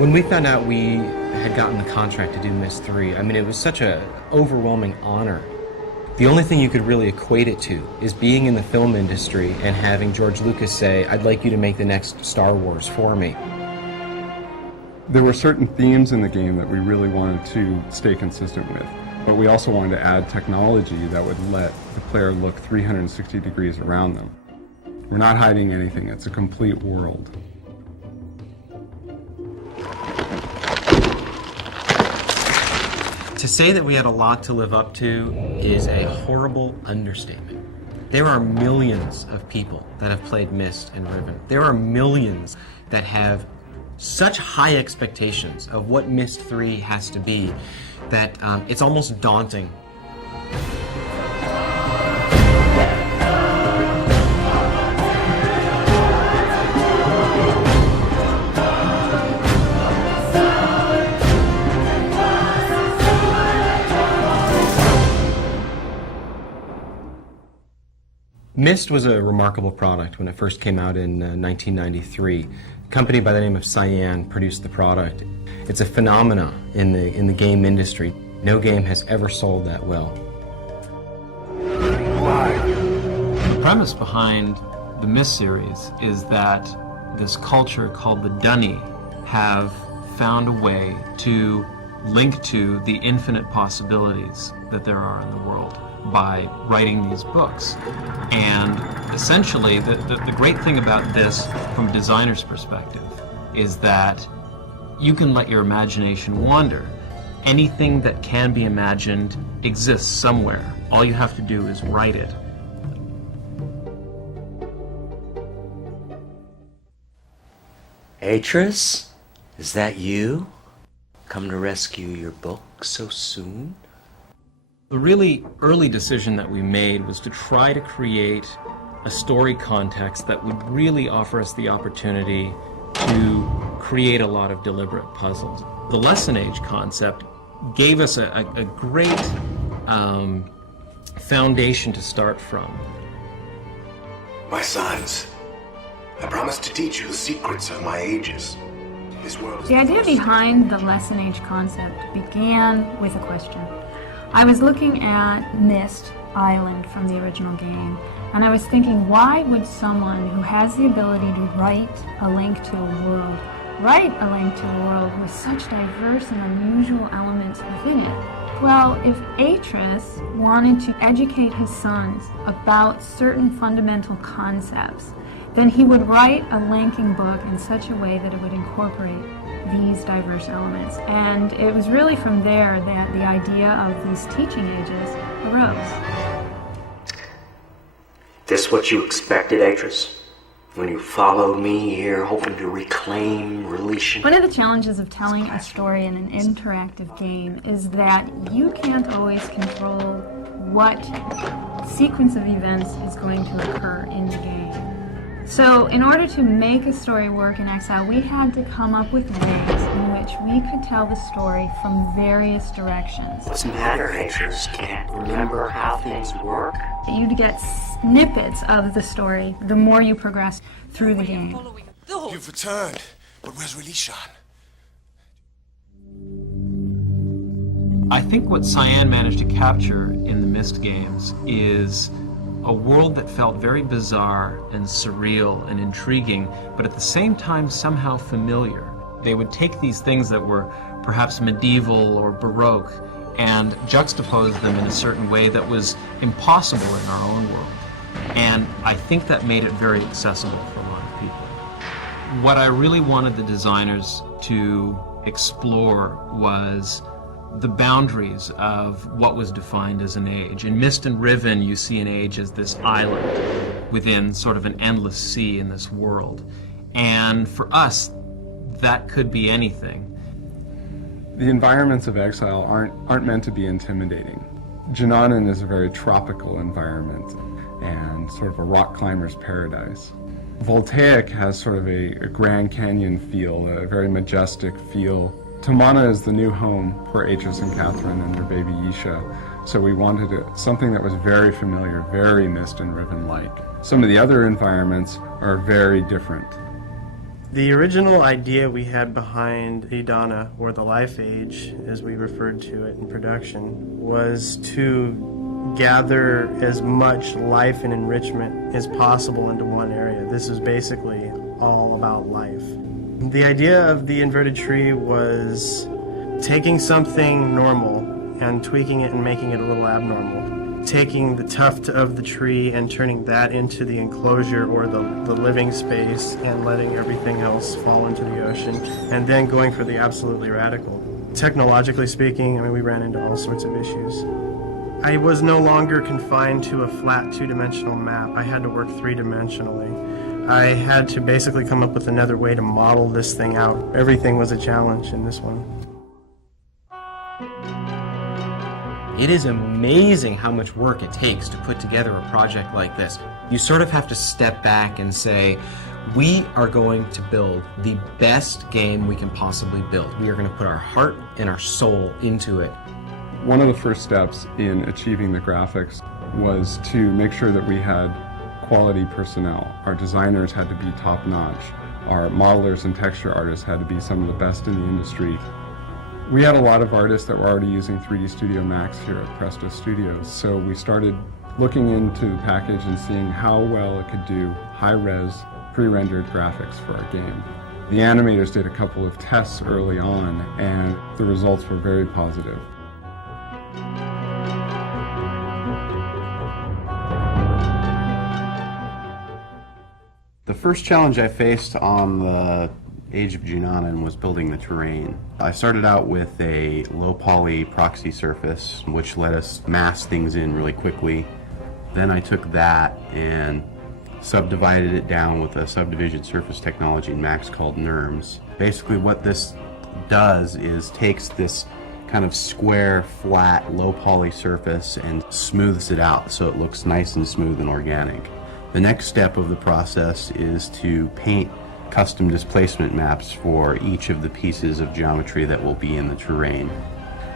When we found out we had gotten the contract to do Myst 3, I mean, it was such an overwhelming honor. The only thing you could really equate it to is being in the film industry and having George Lucas say, "I'd like you to make the next Star Wars for me." There were certain themes in the game that we really wanted to stay consistent with, but we also wanted to add technology that would let the player look 360 degrees around them. We're not hiding anything, it's a complete world. To say that we had a lot to live up to is a horrible understatement. There are millions of people that have played Myst and Riven. There are millions that have such high expectations of what Myst 3 has to be that it's almost daunting. Myst was a remarkable product when it first came out in 1993. A company by the name of Cyan produced the product. It's a phenomena in the game industry. No game has ever sold that well. The premise behind the Myst series is that this culture called the Dunny have found a way to link to the infinite possibilities that there are in the world by writing these books. And essentially, the great thing about this from a designer's perspective is that you can let your imagination wander. Anything that can be imagined exists somewhere. All you have to do is write it. Atris, is that you? Come to rescue your book so soon? The really early decision that we made was to try to create a story context that would really offer us the opportunity to create a lot of deliberate puzzles. The lesson age concept gave us a great foundation to start from. My sons, I promise to teach you the secrets of my ages. This world is the idea behind the lesson age concept began with a question. I was looking at Myst Island from the original game, and I was thinking, why would someone who has the ability to write a link to a world with such diverse and unusual elements within it? Well, if Atris wanted to educate his sons about certain fundamental concepts, then he would write a linking book in such a way that it would incorporate these diverse elements. And it was really from there that the idea of these teaching ages arose. This what you expected, Atris? When you followed me here hoping to reclaim relation? One of the challenges of telling a story in an interactive game is that you can't always control what sequence of events is going to occur in the game. So in order to make a story work in Exile, we had to come up with ways in which we could tell the story from various directions. What's the matter, Atris? Can't remember how things work? You'd get snippets of the story the more you progress through the game. You've returned, but where's Relishan? I think what Cyan managed to capture in the Myst games is a world that felt very bizarre and surreal and intriguing, but at the same time somehow familiar. They would take these things that were perhaps medieval or Baroque and juxtapose them in a certain way that was impossible in our own world. And I think that made it very accessible for a lot of people. What I really wanted the designers to explore was the boundaries of what was defined as an age. In Myst and Riven, you see an age as this island within sort of an endless sea in this world. And for us, that could be anything. The environments of Exile aren't meant to be intimidating. Jananan is a very tropical environment and sort of a rock climber's paradise. Voltaic has sort of a Grand Canyon feel, a very majestic feel. Tamana is the new home for Atris and Catherine and their baby Yisha, so we wanted something that was very familiar, very Myst and Riven-like. Some of the other environments are very different. The original idea we had behind Idana, or the Life Age, as we referred to it in production, was to gather as much life and enrichment as possible into one area. This is basically all about life. The idea of the inverted tree was taking something normal and tweaking it and making it a little abnormal. Taking the tuft of the tree and turning that into the enclosure or the living space and letting everything else fall into the ocean, and then going for the absolutely radical. Technologically speaking, I mean, we ran into all sorts of issues. I was no longer confined to a flat two-dimensional map. I had to work three-dimensionally. I had to basically come up with another way to model this thing out. Everything was a challenge in this one. It is amazing how much work it takes to put together a project like this. You sort of have to step back and say, we are going to build the best game we can possibly build. We are going to put our heart and our soul into it. One of the first steps in achieving the graphics was to make sure that we had quality personnel. Our designers had to be top-notch. Our modelers and texture artists had to be some of the best in the industry. We had a lot of artists that were already using 3D Studio Max here at Presto Studios, so we started looking into the package and seeing how well it could do high-res, pre-rendered graphics for our game. The animators did a couple of tests early on, and the results were very positive. The first challenge I faced on the Age of Junanan was building the terrain. I started out with a low poly proxy surface, which let us mask things in really quickly. Then I took that and subdivided it down with a subdivision surface technology in Max called NURMS. Basically what this does is takes this kind of square, flat, low poly surface and smooths it out so it looks nice and smooth and organic. The next step of the process is to paint custom displacement maps for each of the pieces of geometry that will be in the terrain.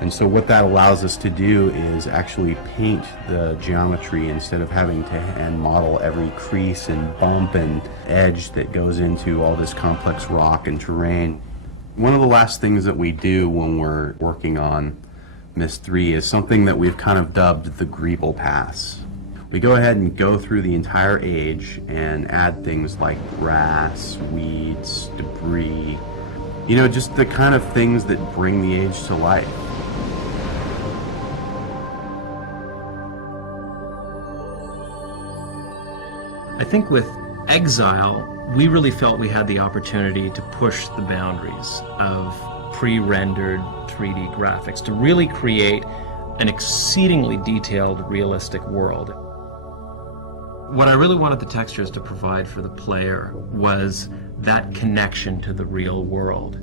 And so what that allows us to do is actually paint the geometry instead of having to hand model every crease and bump and edge that goes into all this complex rock and terrain. One of the last things that we do when we're working on Myst 3 is something that we've kind of dubbed the Greeble Pass. We go ahead and go through the entire age and add things like grass, weeds, debris, you know, just the kind of things that bring the age to life. I think with Exile, we really felt we had the opportunity to push the boundaries of pre-rendered 3D graphics to really create an exceedingly detailed, realistic world. What I really wanted the textures to provide for the player was that connection to the real world.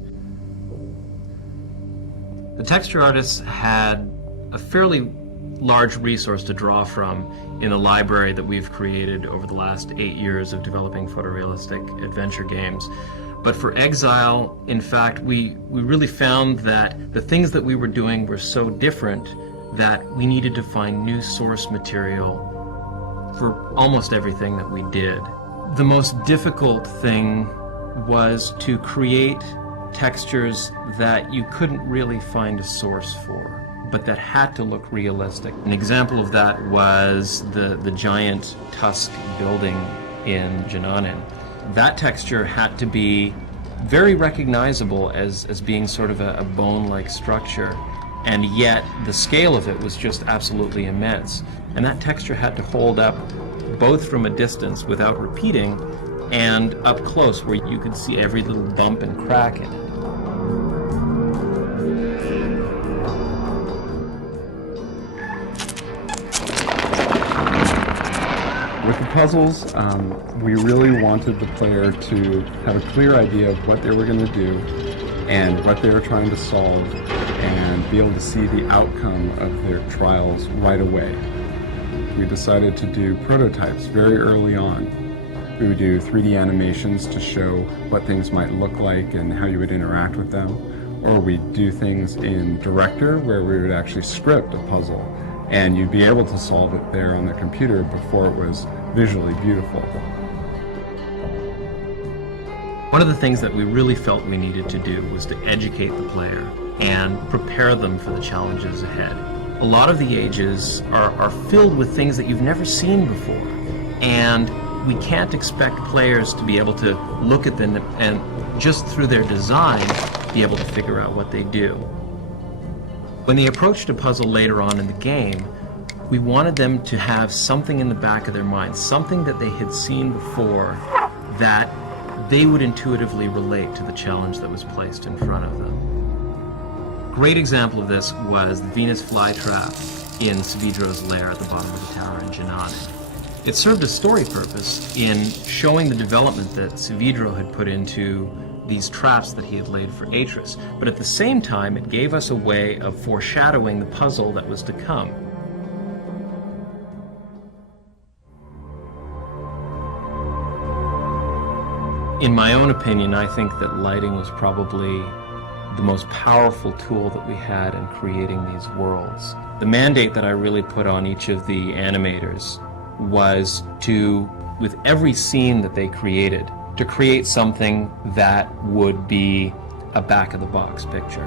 The texture artists had a fairly large resource to draw from in the library that we've created over the last 8 years of developing photorealistic adventure games. But for Exile, in fact, we really found that the things that we were doing were so different that we needed to find new source material for almost everything that we did. The most difficult thing was to create textures that you couldn't really find a source for, but that had to look realistic. An example of that was the giant tusk building in Junanan. That texture had to be very recognizable as being sort of a bone-like structure, and yet the scale of it was just absolutely immense. And that texture had to hold up both from a distance without repeating and up close where you could see every little bump and crack in it. With the puzzles, we really wanted the player to have a clear idea of what they were going to do and what they were trying to solve and be able to see the outcome of their trials right away. We decided to do prototypes very early on. We would do 3D animations to show what things might look like and how you would interact with them. Or we'd do things in Director where we would actually script a puzzle and you'd be able to solve it there on the computer before it was visually beautiful. One of the things that we really felt we needed to do was to educate the player and prepare them for the challenges ahead. A lot of the ages are filled with things that you've never seen before, and we can't expect players to be able to look at them and just through their design be able to figure out what they do. When they approached a puzzle later on in the game, we wanted them to have something in the back of their mind, something that they had seen before that they would intuitively relate to the challenge that was placed in front of them. Great example of this was the Venus flytrap in Savidro's lair at the bottom of the tower in Janani. It served a story purpose in showing the development that Savidro had put into these traps that he had laid for Atris, but at the same time it gave us a way of foreshadowing the puzzle that was to come. In my own opinion, I think that lighting was probably the most powerful tool that we had in creating these worlds. The mandate that I really put on each of the animators was to, with every scene that they created, to create something that would be a back-of-the-box picture.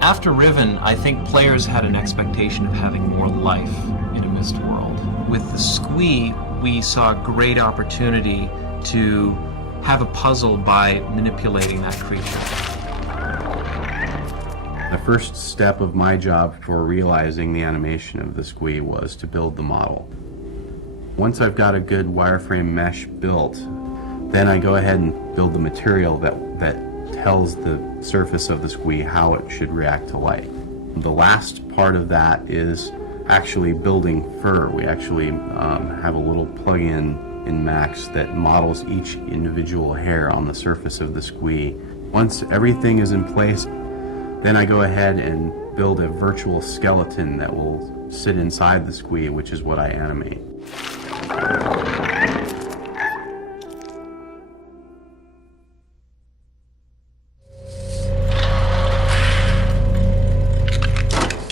After Riven, I think players had an expectation of having more life in a Myst world. With the Squee, we saw a great opportunity to have a puzzle by manipulating that creature. The first step of my job for realizing the animation of the Squee was to build the model. Once I've got a good wireframe mesh built, then I go ahead and build the material that tells the surface of the Squee how it should react to light. The last part of that is actually building fur. We actually have a little plug-in in Max that models each individual hair on the surface of the Squee. Once everything is in place, then I go ahead and build a virtual skeleton that will sit inside the Squee, which is what I animate.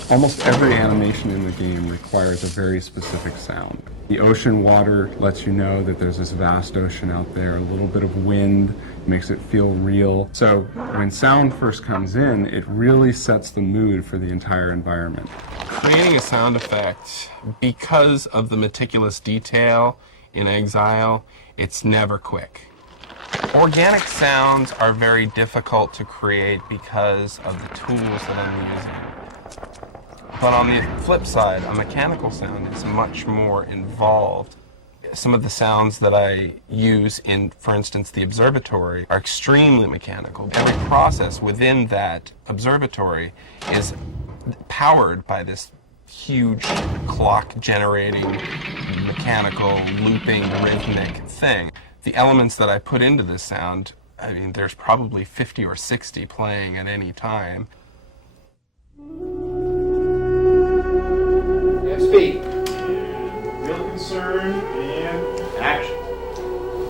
Almost every animation in the game requires a very specific sound. The ocean water lets you know that there's this vast ocean out there. A little bit of wind makes it feel real. So when sound first comes in, it really sets the mood for the entire environment. Creating a sound effect, because of the meticulous detail in Exile, it's never quick. Organic sounds are very difficult to create because of the tools that I'm using. But on the flip side, a mechanical sound is much more involved. Some of the sounds that I use in, for instance, the observatory are extremely mechanical. Every process within that observatory is powered by this huge clock-generating, mechanical, looping, rhythmic thing. The elements that I put into this sound, I mean, there's probably 50 or 60 playing at any time. Speed. Real concern and action.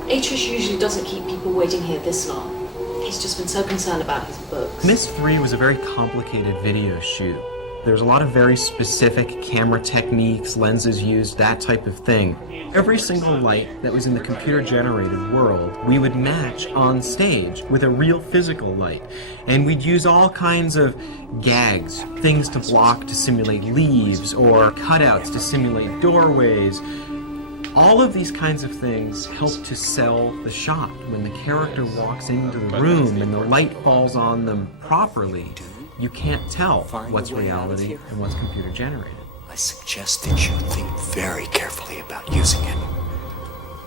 Atris usually doesn't keep people waiting here this long. He's just been so concerned about his books. Myst 3 was a very complicated video shoot. There's a lot of very specific camera techniques, lenses used, that type of thing. Every single light that was in the computer-generated world, we would match on stage with a real physical light. And we'd use all kinds of gags, things to block to simulate leaves, or cutouts to simulate doorways. All of these kinds of things help to sell the shot. When the character walks into the room and the light falls on them properly, you can't tell what's reality and what's computer-generated. I suggest that you think very carefully about using it.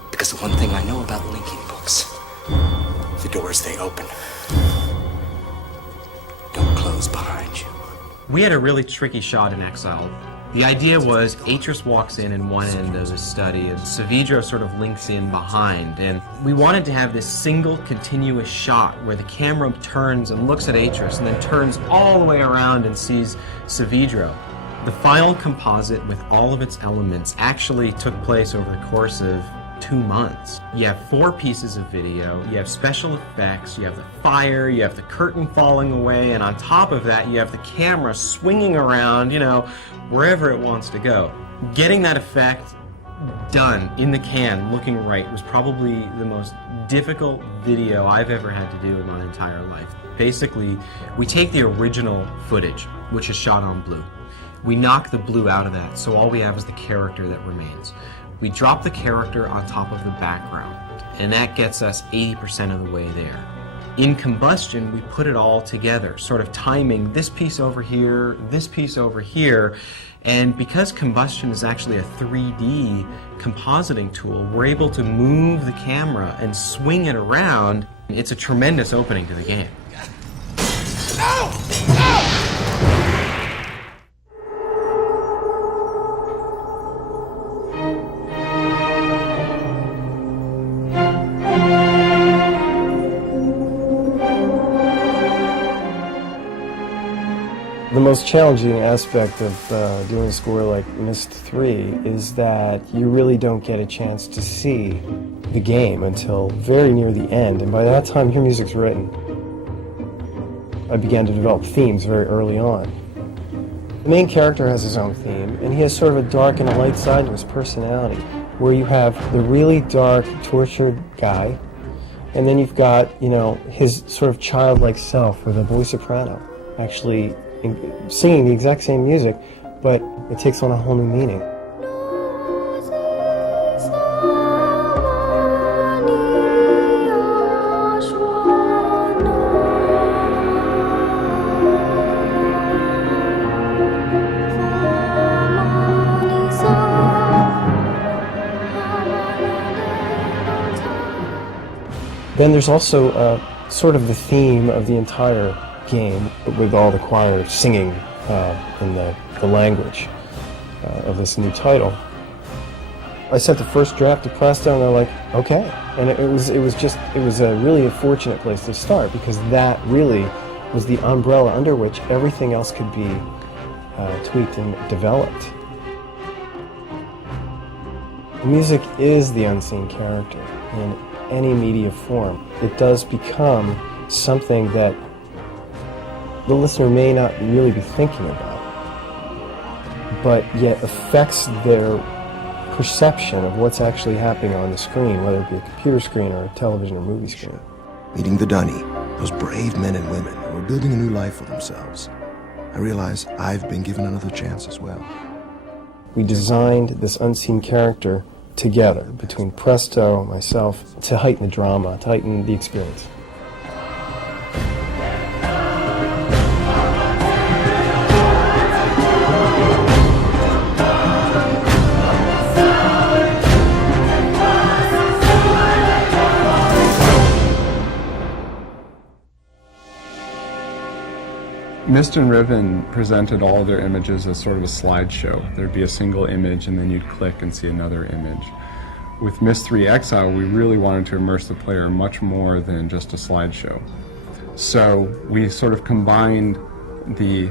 Because the one thing I know about linking books, the doors they open don't close behind you. We had a really tricky shot in Exile. The idea was Atris walks in one end of his study and Savidro sort of links in behind, and we wanted to have this single continuous shot where the camera turns and looks at Atris and then turns all the way around and sees Savidro. The final composite with all of its elements actually took place over the course of 2 months. You have 4 pieces of video, you have special effects, you have the fire, you have the curtain falling away, and on top of that you have the camera swinging around, wherever it wants to go. Getting that effect done, in the can, looking right, was probably the most difficult video I've ever had to do in my entire life. Basically, we take the original footage, which is shot on blue. We knock the blue out of that, so all we have is the character that remains. We drop the character on top of the background, and that gets us 80% of the way there. In Combustion, we put it all together, sort of timing this piece over here, this piece over here, and because Combustion is actually a 3D compositing tool, we're able to move the camera and swing it around. It's a tremendous opening to the game. The most challenging aspect of doing a score like Myst 3 is that you really don't get a chance to see the game until very near the end, and by that time your music's written. I began to develop themes very early on. The main character has his own theme, and he has sort of a dark and a light side to his personality, where you have the really dark, tortured guy, and then you've got, you know, his sort of childlike self with a voice soprano, actually singing the exact same music, but it takes on a whole new meaning. Then there's also sort of the theme of the entire game, with all the choir singing in the language of this new title. I sent the first draft to Presto, and they're like, okay. And it was a really fortunate place to start, because that really was the umbrella under which everything else could be tweaked and developed. Music is the unseen character in any media form. It does become something that the listener may not really be thinking about, but yet affects their perception of what's actually happening on the screen, whether it be a computer screen or a television or movie screen. Meeting the Dunny, those brave men and women who are building a new life for themselves, I realize I've been given another chance as well. We designed this unseen character together, between Presto and myself, to heighten the drama, to heighten the experience. Myst and Riven presented all of their images as sort of a slideshow. There'd be a single image and then you'd click and see another image. With Myst 3 Exile, we really wanted to immerse the player much more than just a slideshow. So we sort of combined the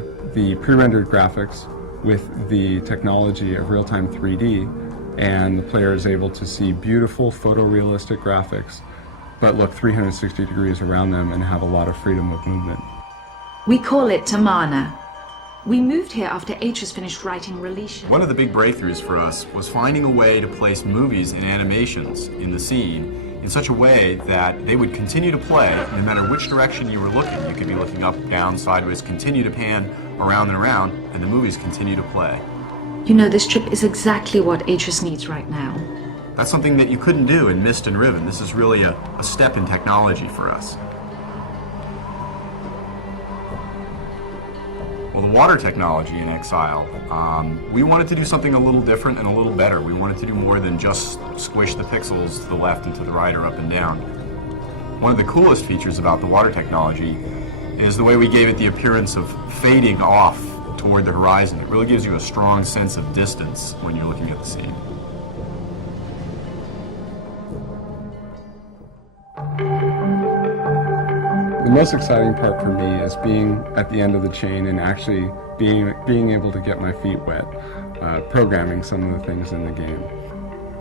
pre-rendered graphics with the technology of real-time 3D, and the player is able to see beautiful photorealistic graphics, but look 360 degrees around them and have a lot of freedom of movement. We call it Tamana. We moved here after Atris finished writing Release. One of the big breakthroughs for us was finding a way to place movies and animations in the scene in such a way that they would continue to play no matter which direction you were looking. You could be looking up, down, sideways, continue to pan around and around, and the movies continue to play. You know, this trip is exactly what Atris needs right now. That's something that you couldn't do in Myst and Riven. This is really a step in technology for us. Well, the water technology in Exile, we wanted to do something a little different and a little better. We wanted to do more than just squish the pixels to the left and to the right or up and down. One of the coolest features about the water technology is the way we gave it the appearance of fading off toward the horizon. It really gives you a strong sense of distance when you're looking at the scene. The most exciting part for me is being at the end of the chain and actually being able to get my feet wet, programming some of the things in the game.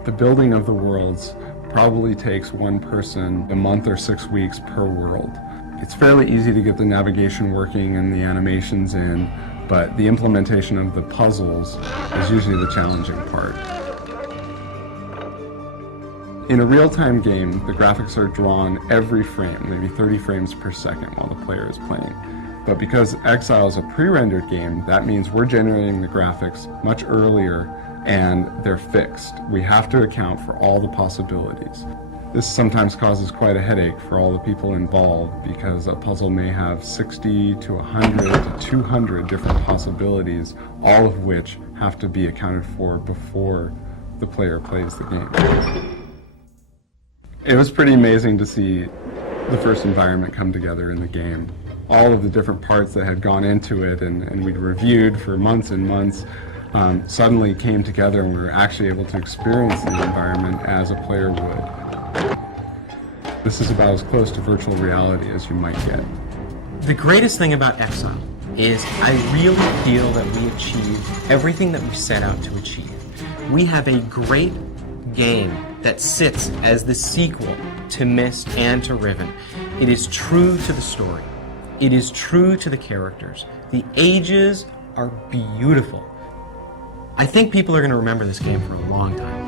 The building of the worlds probably takes one person a month or 6 weeks per world. It's fairly easy to get the navigation working and the animations in, but the implementation of the puzzles is usually the challenging part. In a real-time game, the graphics are drawn every frame, maybe 30 frames per second while the player is playing. But because Exile is a pre-rendered game, that means we're generating the graphics much earlier and they're fixed. We have to account for all the possibilities. This sometimes causes quite a headache for all the people involved because a puzzle may have 60 to 100 to 200 different possibilities, all of which have to be accounted for before the player plays the game. It was pretty amazing to see the first environment come together in the game. All of the different parts that had gone into it and we'd reviewed for months and months suddenly came together, and we were actually able to experience the environment as a player would. This is about as close to virtual reality as you might get. The greatest thing about Exile is I really feel that we achieved everything that we set out to achieve. We have a great game that sits as the sequel to Myst and to Riven. It is true to the story. It is true to the characters. The ages are beautiful. I think people are going to remember this game for a long time.